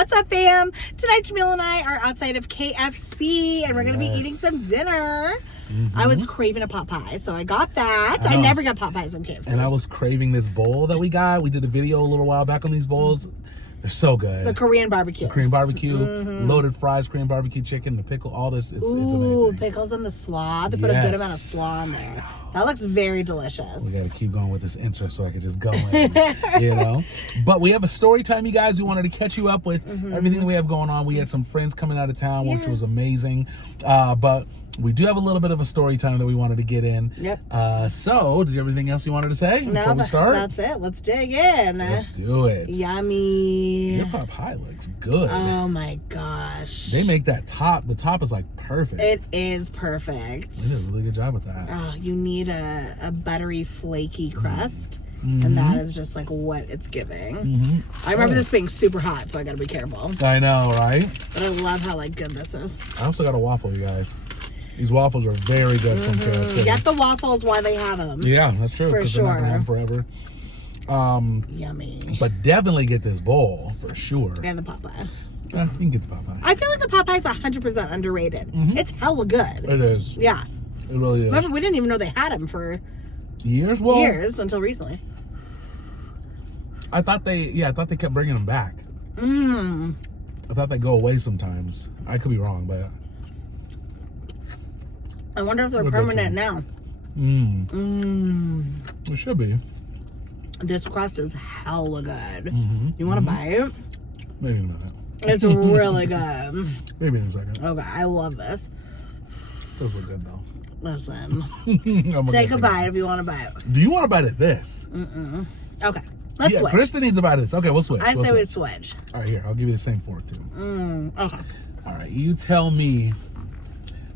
What's up, fam? Tonight, Jamil and I are outside of KFC, and we're going to be eating some dinner. I was craving a pot pie, so I got that. I never got pot pies from KFC. And I was craving this bowl that we got. We did a video a little while back on these bowls. They're so good. The Korean barbecue. The Korean barbecue, loaded fries, Korean barbecue chicken, the pickle, all this. It's amazing. Ooh, pickles and the slaw. They put a good amount of slaw in there. That looks very delicious. We got to keep going with this intro so I can just go in, you know. But we have a story time, you guys. We wanted to catch you up with everything that we have going on. We had some friends coming out of town, which was amazing. But we do have a little bit of a story time that we wanted to get in. Yep. So, did you have anything else you wanted to say before we start? That's it. Let's dig in. Let's do it. Yummy. Your pot pie looks good. Oh my gosh. They make that top. The top is like perfect. It is perfect. They did a really good job with that. Oh, you need a buttery, flaky crust. And that is just like what it's giving. I remember this being super hot, so I gotta be careful. I know, right? But I love how like good this is. I also got a waffle, you guys. These waffles are very good from KFC. Get the waffles while they have them. Yeah, that's true. For sure. They're not gonna have them forever. Yummy. But definitely get this bowl for sure. And the pot pie. You can get the pot pie. I feel like the pot pie is 100% underrated. It's hella good. It is. Yeah. It really is. Remember, we didn't even know they had them for years. Well, years until recently. I thought they kept bringing them back. I thought they go away sometimes. I could be wrong, but I wonder if they're permanent now. It should be. This crust is hella good. You want to buy it? Maybe in a minute. It's really good. Maybe in a second. Okay, I love this. Those look good though. Listen, take a bite if you want to buy it. Do you want to bite of this? Okay, let's switch. Kristen needs a bite of this. Okay, we'll switch. I say we switch. All right, here. I'll give you the same fork too. Okay. All right, you tell me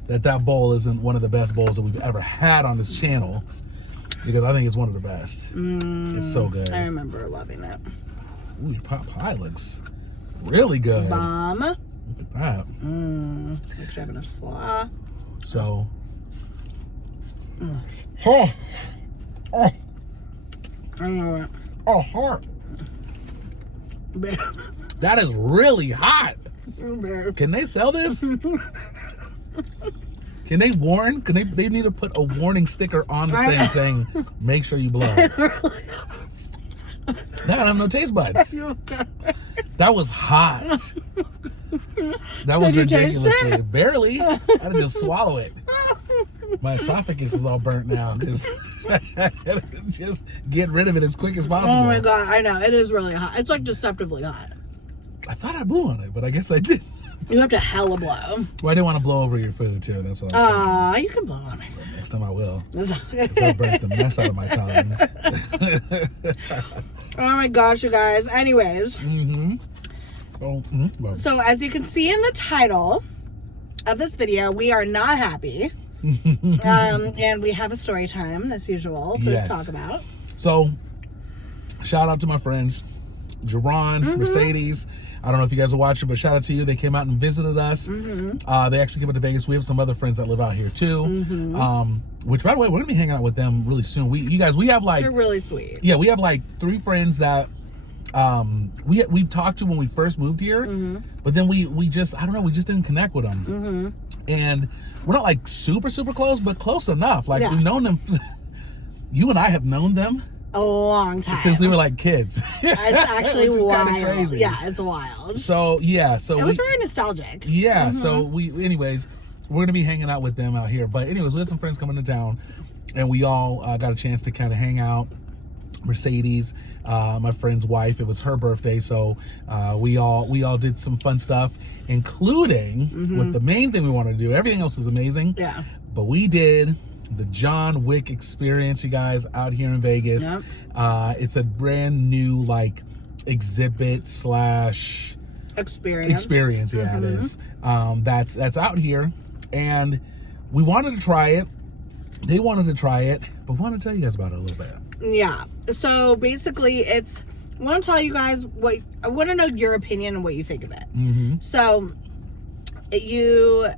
that bowl isn't one of the best bowls that we've ever had on this channel, because I think it's one of the best. It's so good. I remember loving it. Ooh, your pot pie looks really good. Bomb. Look at that. Make sure I have enough slaw. So. I know it. Oh, hot. That is really hot. Can they sell this? Can they warn? They need to put a warning sticker on the thing saying, make sure you blow. Now I don't have no taste buds. That was hot. That was ridiculous. Barely. I had to just swallow it. My esophagus is all burnt now because just get rid of it as quick as possible. Oh my god, I know. It is really hot. It's like deceptively hot. I thought I blew on it, but I guess I didn't. You have to hella blow. Well, I didn't want to blow over your food too. That's what I was you can blow on my food. Next time I will. I burnt the mess out of my tongue. Oh my gosh, you guys. Anyways. Well. So as you can see in the title of this video, we are not happy. And we have a story time as usual to talk about. So shout out to my friends, Jerron, Mercedes. I don't know if you guys are watching, but shout out to you. They came out and visited us. They actually came out to Vegas. We have some other friends that live out here too. Which, by the way, we're gonna be hanging out with them really soon. We have like, they're really sweet. Yeah, we have like 3 friends that we've talked to when we first moved here, but then we just, I don't know, we just didn't connect with them. And we're not like super close, but close enough. Like we've known them. You and I have known them a long time since we were like kids. It's actually wild. Crazy. Yeah, it's wild. So it was very nostalgic. Yeah. So anyways, we're gonna be hanging out with them out here. But anyways, we have some friends coming to town, and we all got a chance to kind of hang out. Mercedes, my friend's wife, it was her birthday, so we all did some fun stuff, including with the main thing we wanted to do. Everything else is amazing. Yeah. But we did the John Wick experience, you guys, out here in Vegas. Yep. It's a brand new like exhibit / experience. Yeah, it is. That's out here, and we wanted to try it. They wanted to try it, but we want to tell you guys about it a little bit. Yeah. So basically, I want to tell you guys I want to know your opinion and what you think of it. So you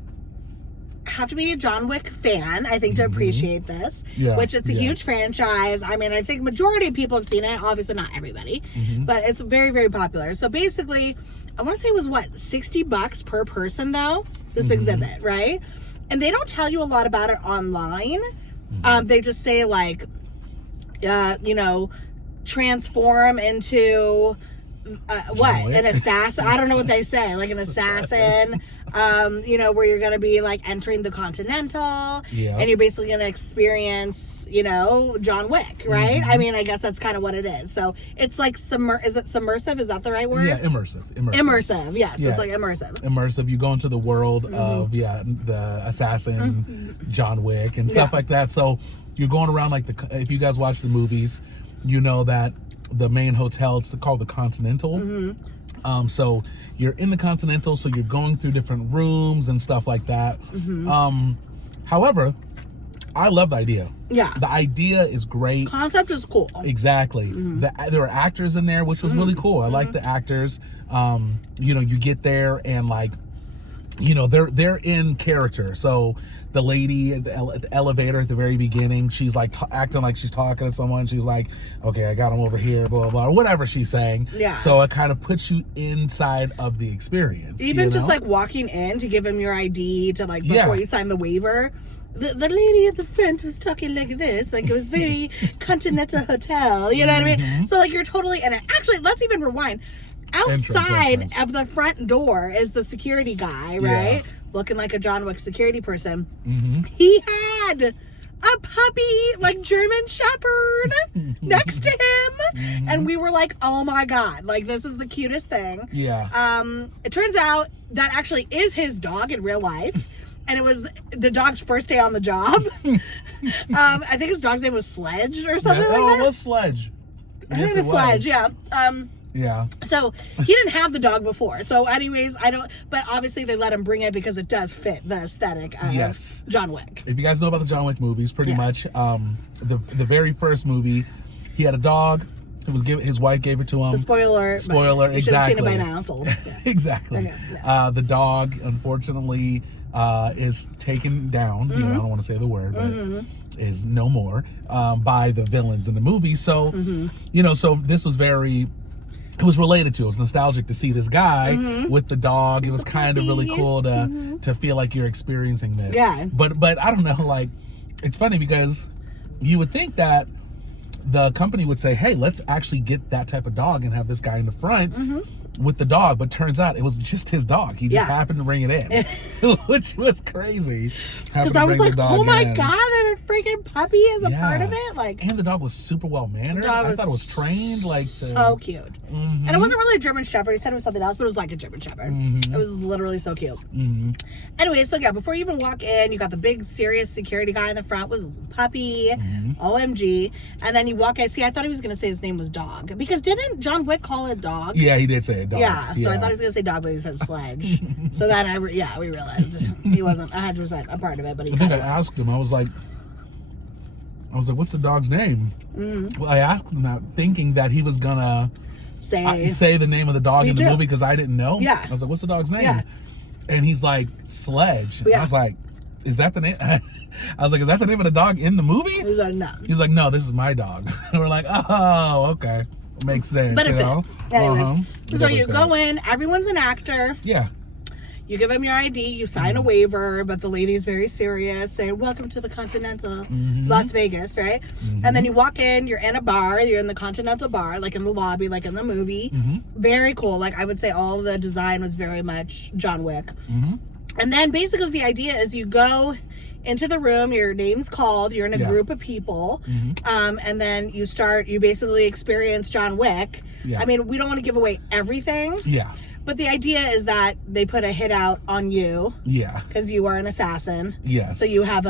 have to be a John Wick fan, I think, to appreciate this, which it's a huge franchise. I mean, I think majority of people have seen it. Obviously not everybody, but it's very, very popular. So basically I want to say it was what, $60 per person though, this exhibit, right? And they don't tell you a lot about it online. They just say like, you know, transform into what, an assassin. I don't know what they say, like an assassin. You know, where you're gonna be like entering the Continental, and you're basically gonna experience, you know, John Wick, right? I mean, I guess that's kind of what it is. So it's like is it submersive? Is that the right word? Yeah, immersive. Yes, it's like immersive. You go into the world of the assassin, John Wick, and stuff like that. So you're going around like if you guys watch the movies, you know that the main hotel, it's called the Continental. So you're in the Continental, so you're going through different rooms and stuff like that. However, I love the idea. Yeah. The idea is great. Concept is cool. Exactly. There were actors in there, which was really cool. I like the actors. You know, you get there and like, you know, they're in character. So the lady at the elevator at the very beginning, she's like acting like she's talking to someone. She's like, okay, I got him over here, blah, blah, blah, or whatever she's saying. Yeah. So it kind of puts you inside of the experience. Even just like walking in to give him your ID to like, before you sign the waiver. The lady at the front was talking like this, like it was very Continental Hotel, you know what I mean? So like you're totally in it. Actually, let's even rewind. Outside of the front door is the security guy, right? Looking like a John Wick security person. He had a puppy, like German Shepherd, next to him. And we were like, oh my God, like this is the cutest thing. Yeah. It turns out that actually is his dog in real life. And it was the dog's first day on the job. I think his dog's name was Sledge or something like that. Oh, it was Sledge. I think it was Sledge, yeah. Yeah. So he didn't have the dog before. So anyways, but obviously they let him bring it because it does fit the aesthetic of John Wick. If you guys know about the John Wick movies, pretty much, the very first movie, he had a dog. It was his wife gave it to him. It's a spoiler. Spoiler, you should have seen it by now. It's old. Yeah. Exactly. Okay. The dog, unfortunately, is taken down. You know, I don't want to say the word, but is no more by the villains in the movie. So, you know, so this was it was related to. It was nostalgic to see this guy with the dog. It was kind of really cool to feel like you're experiencing this. Yeah. But I don't know, like, it's funny because you would think that the company would say, hey, let's actually get that type of dog and have this guy in the front with the dog. But turns out it was just his dog. He just happened to bring it in, which was crazy. Because I was like, oh my God, that freaking puppy is a part of it. Like, and the dog was super well mannered. I thought it was trained. Like so cute. And it wasn't really a German Shepherd. He said it was something else, but it was like a German Shepherd. It was literally so cute. Anyway, so yeah, before you even walk in, you got the big serious security guy in the front with his puppy, OMG. And then you walk in. See, I thought he was going to say his name was Dog. Because didn't John Wick call it Dog? Yeah, he did say it, Dog. Yeah, so I thought he was going to say Dog, but he said Sledge. So then we realized he wasn't 100% a part of it, but he I think I asked him, I was like, what's the dog's name? Well, I asked him that thinking that he was going to say the name of the dog in the movie because I didn't know. Yeah. I was like, what's the dog's name? Yeah. And he's like, Sledge. Yeah. I was like, is that the name? I was like, is that the name of the dog in the movie? He was like, no. He's like, no, this is my dog. And we're like, oh, okay. Makes sense, but you know? Anyways, so you go in, everyone's an actor. Yeah. You give them your ID, you sign a waiver, but the lady's very serious, saying, welcome to the Continental, Las Vegas, right? And then you walk in, you're in a bar, you're in the Continental bar, like in the lobby, like in the movie. Very cool. Like I would say all the design was very much John Wick. And then basically the idea is you go into the room, your name's called, you're in a group of people, and then you basically experience John Wick. I mean, we don't want to give away everything. Yeah. But the idea is that they put a hit out on you. Yeah. Because you are an assassin. Yes. So you have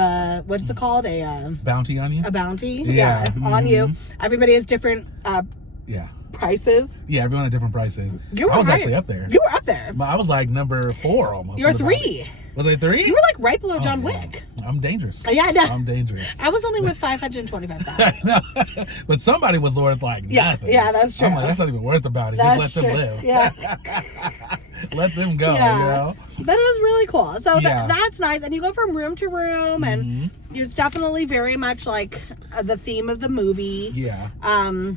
what's it called? A bounty on you? A bounty. Yeah. On you. Everybody has different prices. Yeah, everyone had different prices. I was actually up there. You were up there. I was like number 4 almost. You were 3. Was I 3? You were like right below John Wick. I'm dangerous. Yeah, I know. I'm dangerous. I was only with $525,000. I know. But somebody was worth like nothing. Yeah, that's true. I'm like, that's not even worth the bounty. Just let them live. Yeah. Let them go, you know? But it was really cool. So that's nice. And you go from room to room, and it's definitely very much like the theme of the movie. Yeah. And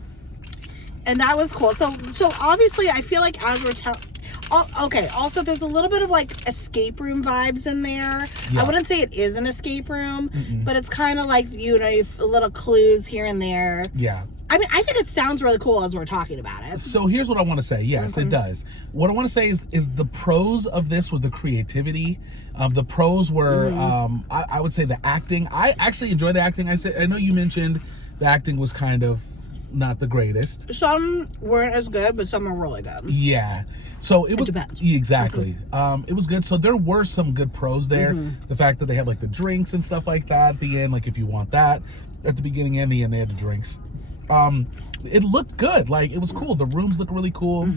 that was cool. So obviously, I feel like as we're Oh, okay. Also, there's a little bit of like escape room vibes in there. Yeah. I wouldn't say it is an escape room, but it's kind of like, little clues here and there. Yeah. I mean, I think it sounds really cool as we're talking about it. So here's what I want to say. Yes, it does. What I want to say is the pros of this was the creativity. The pros were, I would say, the acting. I actually enjoyed the acting. I know you mentioned the acting was kind of not the greatest. Some weren't as good, but some were really good. Yeah. So it was depends. exactly. It was good. So there were some good pros there. The fact that they had like the drinks and stuff like that at the end, like if you want that, at the beginning and the end they had the drinks. It looked good. Like it was cool. The rooms look really cool.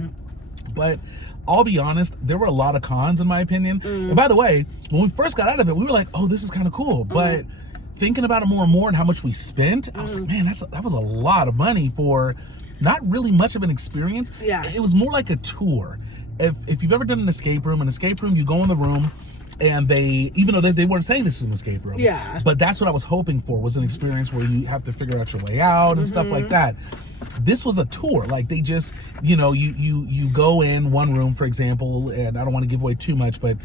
But I'll be honest, there were a lot of cons in my opinion. And by the way, when we first got out of it, we were like, "Oh, this is kind of cool." But thinking about it more and more and how much we spent, I was like, "Man, that was a lot of money for not really much of an experience." Yeah. It was more like a tour. If you've ever done an escape room, you go in the room. And even though they weren't saying this is an escape room, yeah, but that's what I was hoping for, was an experience where you have to figure out your way out and stuff like that. This was a tour. Like they just, you go in one room, for example, and I don't want to give away too much, but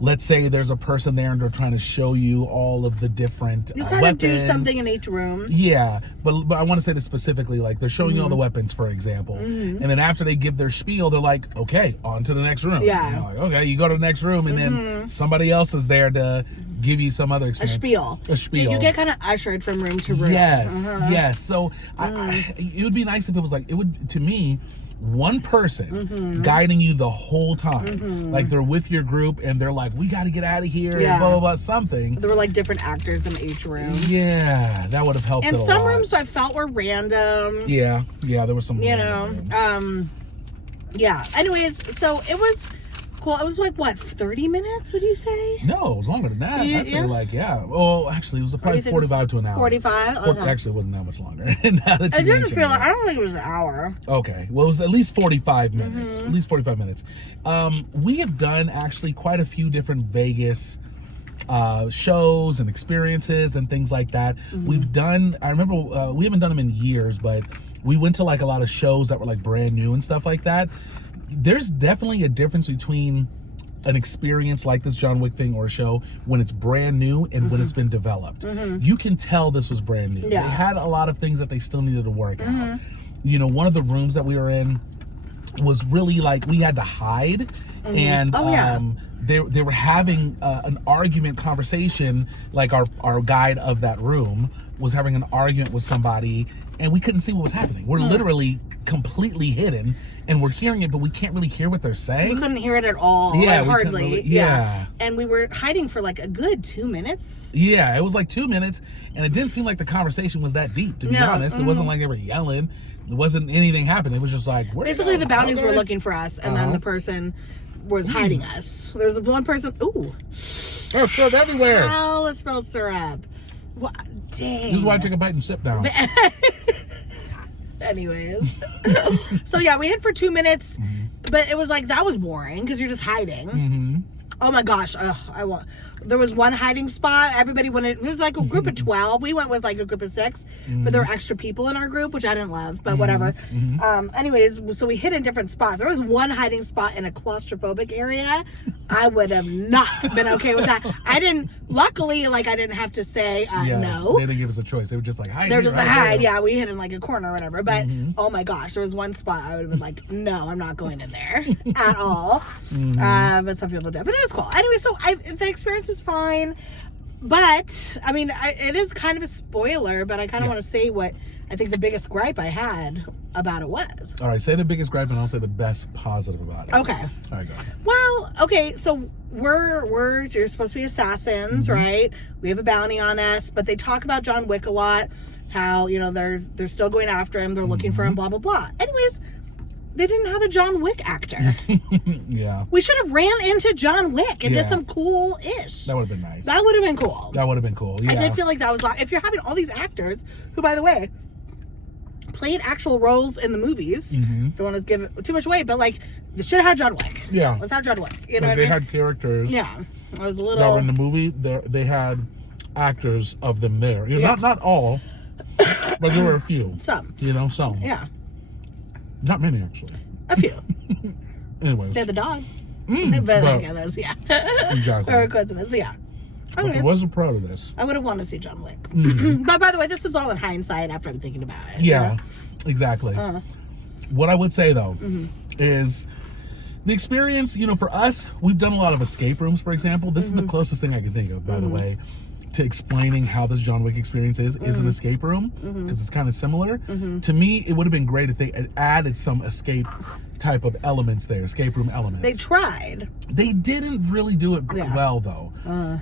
let's say there's a person there and they're trying to show you all of the different you kind weapons. of do something in each room. Yeah, but I want to say this specifically, like they're showing you all the weapons, for example, and then after they give their spiel, they're like, "Okay, on to the next room." Yeah. And you're like, okay, you go to the next room, and then somebody else is there to give you some other experience. A spiel. You get kind of ushered from room to room. Yes, yes. So it would be nice if it was like, to me, one person guiding you the whole time. Like they're with your group and they're like, "We got to get out of here," and blah, blah, blah, something. There were like different actors in each room. Yeah, that would have helped. And it a some lot. rooms I felt were random. Yeah, there were some. Rooms. Yeah. Anyways, so it was cool. It was like, what, 30 minutes, would you say? No, it was longer than that. I'd say well, actually, it was probably 45 to an hour. 45? Okay. Actually, it wasn't that much longer. Now that you mention it. I don't think it was an hour. Okay. Well, it was at least 45 minutes. At least 45 minutes. We have done actually quite a few different Vegas shows and experiences and things like that. We've done, I remember, we haven't done them in years, but we went to like a lot of shows that were like brand new and stuff like that. There's definitely a difference between an experience like this John Wick thing or a show when it's brand new and when it's been developed. You can tell this was brand new. Yeah. They had a lot of things that they still needed to work out. One of the rooms that we were in was really like we had to hide, and they were having an argument conversation. Like our guide of that room was having an argument with somebody, and we couldn't see what was happening. We're literally completely hidden, and we're hearing it, but we can't really hear what they're saying. We couldn't hear it at all. Yeah, like, hardly. Really, yeah. And we were hiding for like a good 2 minutes. Yeah, it was like 2 minutes, and it didn't seem like the conversation was that deep, to be honest. It wasn't like they were yelling. It wasn't anything happening. It was just like, basically the bounties were looking for us, and then the person was hiding us. There was one person. Ooh, there's syrup everywhere. Oh, it spelled syrup. What? Dang. This is why I take a bite and sip down. Anyways, so yeah, we hid for 2 minutes, but it was like that was boring because you're just hiding. Oh my gosh, there was one hiding spot. Everybody went. It was like a group of 12. We went with like a group of 6, but there were extra people in our group, which I didn't love, but whatever. Anyways, so we hid in different spots. There was one hiding spot in a claustrophobic area. I would have not been okay with that. Luckily, like I didn't have to say no. They didn't give us a choice. They were just like, hide. They were just like, hide. Yeah, we hid in like a corner or whatever. But oh my gosh, there was one spot I would have been like, no, I'm not going in there at all. But some people did. But it was cool. Anyway, so the experience is fine. But, I mean, it is kind of a spoiler, but I kind of want to say what I think the biggest gripe I had about it was. All right, say the biggest gripe and I'll say the best positive about it. Okay. All right, go ahead. Well, okay, so you're supposed to be assassins, right? We have a bounty on us, but they talk about John Wick a lot, how, they're still going after him, they're looking for him, blah, blah, blah. Anyways, they didn't have a John Wick actor. Yeah. We should have ran into John Wick and did some cool-ish. That would have been nice. That would have been cool. That would have been cool, yeah. I did feel like that was if you're having all these actors, who, by the way, played actual roles in the movies. Don't want to give too much away, but like, they should have had John Wick. Yeah. Let's have John Wick. You know what I mean? They had characters. Yeah. I was a little... that were in the movie. They had actors of them there. Not all, but there were a few. Some. Some. Yeah. Not many, actually. A few. Anyways. They had the dog. But, But yeah, that's, yeah. Exactly. Or a coincidence, but yeah. Okay, Anyways, wasn't proud of this. I would have wanted to see John Wick. But by the way, this is all in hindsight after I'm thinking about it. Yeah, you know? exactly. What I would say though is the experience, you know, for us, we've done a lot of escape rooms, for example. This is the closest thing I can think of, by the way, to explaining how this John Wick experience is an escape room, because it's kind of similar. To me, it would have been great if they had added some escape type of elements there, escape room elements. They tried. They didn't really do it well, though.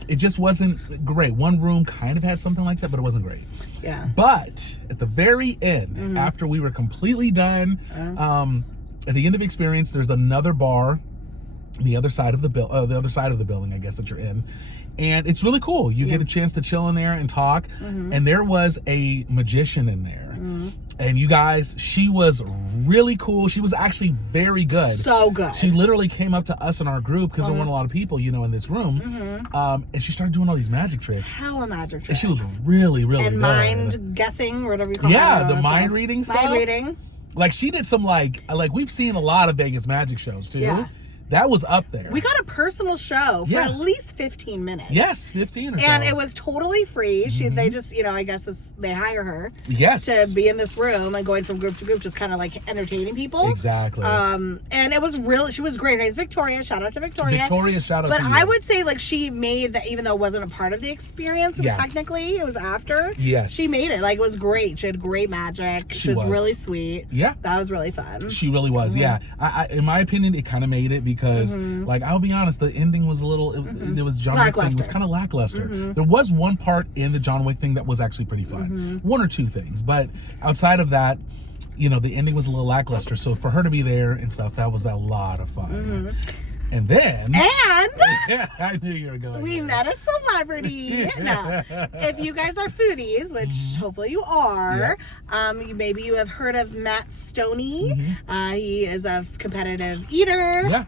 It just wasn't great. One room kind of had something like that, but it wasn't great. Yeah. But at the very end, after we were completely done, at the end of experience, there's another bar on the other side of the building, I guess, that you're in. And it's really cool. You get a chance to chill in there and talk. And there was a magician in there. And you guys, she was really cool. She was actually very good. So good. She literally came up to us in our group, because there weren't a lot of people, you know, in this room. And she started doing all these magic tricks. Hella magic tricks. And she was really, really and good. mind guessing, or whatever you call it. Yeah, the mind reading stuff. Mind reading. Like, she did some, like we've seen a lot of Vegas magic shows, too. Yeah. That was up there. We got a personal show for at least 15 minutes. Yes, 15 or so. And it was totally free. They just, you know, I guess they hire her. Yes. To be in this room and going from group to group, just kind of like entertaining people. Exactly. And it was really, she was great. Her name's Victoria. Shout out to Victoria. Victoria, shout out to you. But I would say, like, she made that, even though it wasn't a part of the experience, technically, it was after. Yes. She made it. Like, it was great. She had great magic. She was really sweet. Yeah. That was really fun. She really was, yeah. I in my opinion, it kind of made it because, like, I'll be honest, the ending was a little, it was John Wick thing. It was kind of lackluster. There was one part in the John Wick thing that was actually pretty fun. One or two things. But outside of that, you know, the ending was a little lackluster. So for her to be there and stuff, that was a lot of fun. And then... I knew you were going we there. met a celebrity. No. If you guys are foodies, which hopefully you are, maybe you have heard of Matt Stoney. He is a competitive eater. Yeah.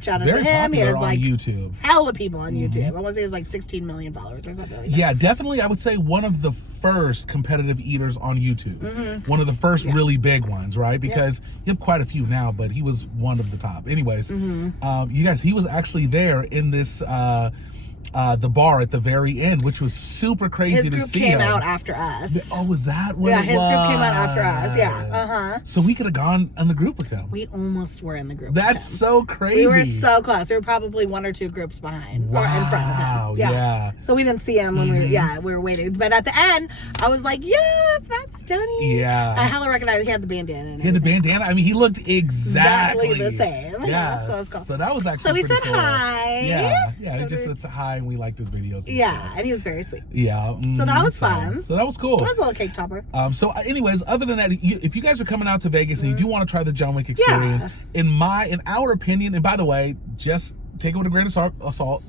Shout out Very to him. He has popular like on YouTube. Hella people on YouTube. I want to say he has like 16 million followers or something like that. Yeah, definitely. I would say one of the first competitive eaters on YouTube. One of the first really big ones, right? Because you have quite a few now, but he was one of the top. Anyways, you guys, he was actually there in this the bar at the very end, which was super crazy to see. His group came out after us. Oh, was that what it was? Yeah, his group came out after us. Yeah. So we could have gone in the group with him. We almost were in the group. That's so crazy. We were so close. We were probably one or two groups behind or in front of him. Yeah. So we didn't see him when we were waiting. But at the end, I was like, yeah, it's Matt Stoney. Yeah. I hella recognized he had the bandana. And he had the bandana. I mean, he looked exactly the same. Yeah. So it was cool. So that was actually So we said cool. hi. Yeah. So he just said hi, and we liked his videos. And he was very sweet. Yeah. So that was fun. So that was cool. It was a little cake topper. So anyways, other than that, if you guys are coming out to Vegas and you do want to try the John Wick experience, in our opinion, and by the way, just take it with a grain of salt,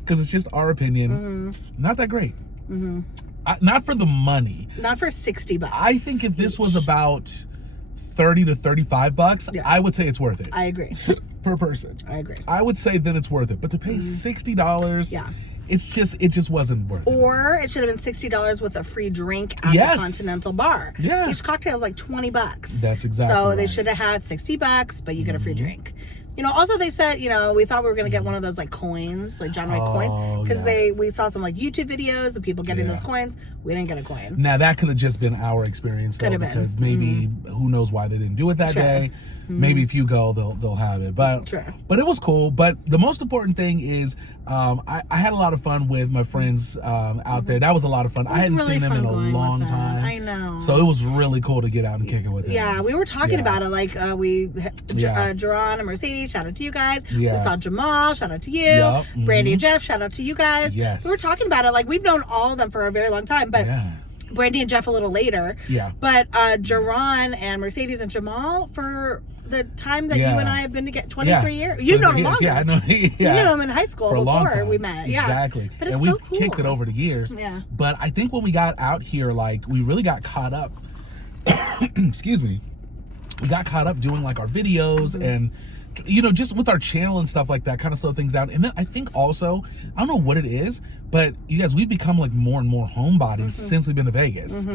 because it's just our opinion. Not that great. Not for the money. Not for $60. I think if this was about $30 to $35, I would say it's worth it. I agree. Per person. I agree. I would say that it's worth it. But to pay $60, it just wasn't worth it. Or it should have been $60 with a free drink at the Continental Bar. Yeah. Each cocktail is like $20. That's exactly So right. they should have had $60, but you get a free drink. You know, also they said, you know, we thought we were going to get one of those like coins, like John Wick coins, because we saw some like YouTube videos of people getting those coins. We didn't get a coin. Now that could have just been our experience though, because maybe who knows why they didn't do it that day. Maybe if you go, they'll have it. But but it was cool. But the most important thing is I had a lot of fun with my friends out there. That was a lot of fun. I hadn't seen them in a long time. I know. So it was really cool to get out and kick it with them. Yeah, we were talking about it. Like Jerron and Mercedes, shout out to you guys. We saw Jamal, shout out to you. Brandy and Jeff, shout out to you guys. Yes. We were talking about it. Like, we've known all of them for a very long time, but Brandy and Jeff a little later. Yeah. But Jerron and Mercedes and Jamal, for the time that you and I have been together, 23 years. You've known him longer. Yeah, I know. You knew him in high school for a long before time. we met. Exactly. But it's and we've so cool. kicked it over the years. Yeah. But I think when we got out here, like, we really got caught up. Excuse me. We got caught up doing like our videos and, you know, just with our channel and stuff like that, kind of slow things down. And then I think also, I don't know what it is, but you guys, we've become like more and more homebodies since we've been to Vegas.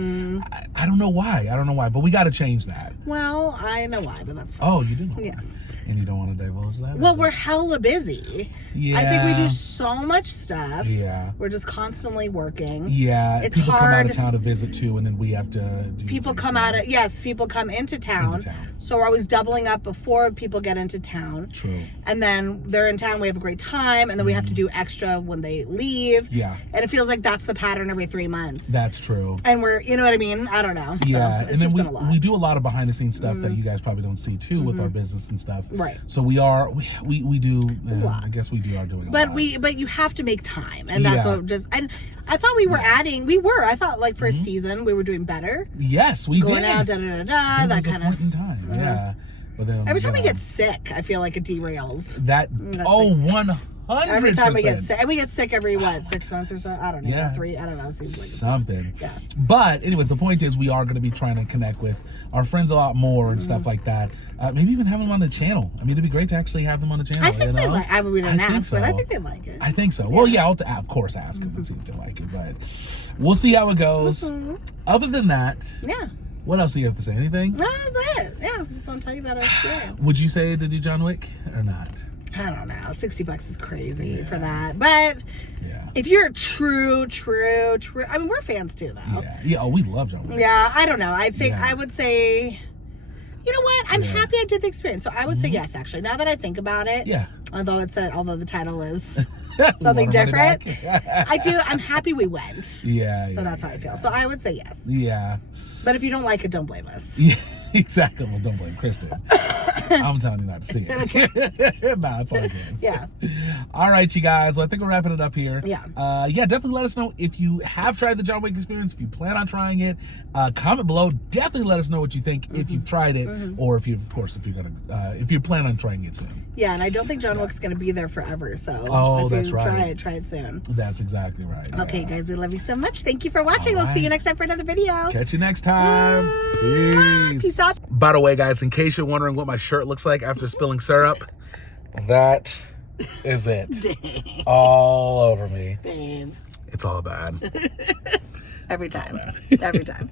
I don't know why. But we got to change that. Well, I know why, but that's fine. Oh, you do know why. Yes. And you don't want to divulge that? Well, we're hella busy. Yeah. I think we do so much stuff. Yeah. We're just constantly working. Yeah. It's people come out hard. of town to visit too, and then we have to do People things come around. people come into town. Into town. So we're always doubling up before people get into town. True. And then they're in town, we have a great time, and then we have to do extra when they leave. Yeah. And it feels like that's the pattern every 3 months. That's true. And we're, you know what I mean? I don't know. Yeah, So it's and then just been a lot. Mm-hmm. we do a lot of behind the scenes stuff that you guys probably don't see too with our business and stuff. Right. So we do. I guess we are doing a lot. But you have to make time, and that's Yeah. what just. And I thought we were adding. We were. I thought like for a season we were doing better. Yes, we Going did. out, da da da da. There That was a kind point of. in time. Yeah, but then Every time you we know, get sick, I feel like it derails. that. That's Oh, like- 100%. Every time we get sick, and we get sick every 6 months or so. I don't know. Yeah. 3. I don't know. It seems like Something. Yeah. But anyways, the point is we are going to be trying to connect with our friends a lot more and stuff like that. Maybe even have them on the channel. I mean, it'd be great to actually have them on the channel. I think you know? they like. I mean, we didn't I think ask, but I so. think they like it. I think so. Well, yeah, I'll of course ask them and see if they like it, but we'll see how it goes. Other than that, Yeah. what else do you have to say? Anything? No, that's it. Yeah. I just want to tell you about our experience. Would you say to do John Wick or not? I don't know. $60 is crazy for that, but. Yeah. If you're true, I mean, we're fans too, though. Yeah. Yeah. Oh, we love John Wick. Yeah, I don't know. I think Yeah. I would say, you know what? I'm Yeah. happy I did the experience. So I would say yes, actually. Now that I think about it, Yeah. although the title is Want something our money different, back? I'm happy we went. Yeah. So that's how I feel. So I would say yes. Yeah. But if you don't like it, don't blame us. Yeah. Exactly. Well, don't blame Kristen. I'm telling you not to see it. Nah, it's all good. Yeah. All right, you guys. Well, I think we're wrapping it up here. Yeah. Yeah, definitely let us know if you have tried the John Wick experience, if you plan on trying it. Comment below. Definitely let us know what you think if you've tried it, or if you plan on trying it soon. Yeah, and I don't think John Wick's going to be there forever. So Oh, if that's you right. Try it soon. That's exactly right. Okay, yeah. guys, we love you so much. Thank you for watching. All We'll see you right. next time for another video. Catch you next time. Peace. Peace out. By the way, guys, in case you're wondering what my shirt looks like after spilling syrup, that is it. Dang. All over me. Babe. It's all bad. Every time. Every time.